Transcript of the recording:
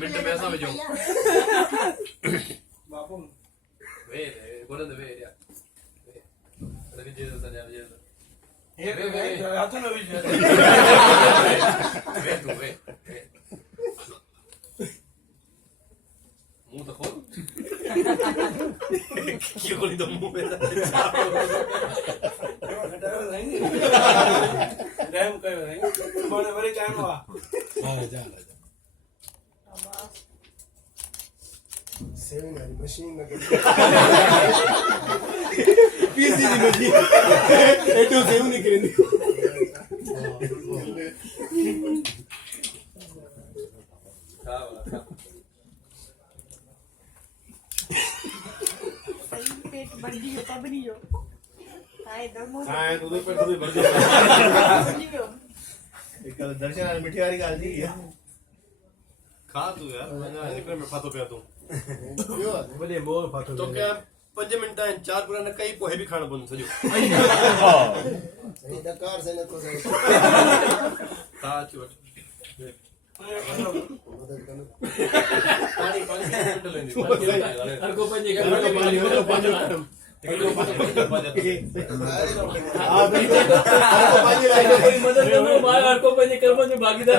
minute में ऐसा भेजो बापू वे बोले तो वे या लगे जे सजा जे वे हाथ ना भी वे तू वे मुंह तो खोल क्यों खोली तो मुंह में रैम कयो नहीं बड़े बड़े टाइम हुआ हां जा सेविंग वाली मशीन लगी पीसी की मशीन एटो सेव नहीं करेंगे पेट बढ़ गई तब नहीं हो हाय दमो हां तो पे तो बढ़ गया एक दर्शन वाली मिठी वाली गाल दी है खा तू यार मैंने निकल में फातो पे तू बड़े बोल फातो तो क्या 5 मिनट 4 पूरा न कई पोहे भी खाना बंद सजो सही दकार से न तो सही खा चोट मदद करो पानी 5 मिनट लेंगे हर को पंजे कर पानी हो तो पंजे खत्म मदद करो भाई हर को पंजे कर्म में भागीदार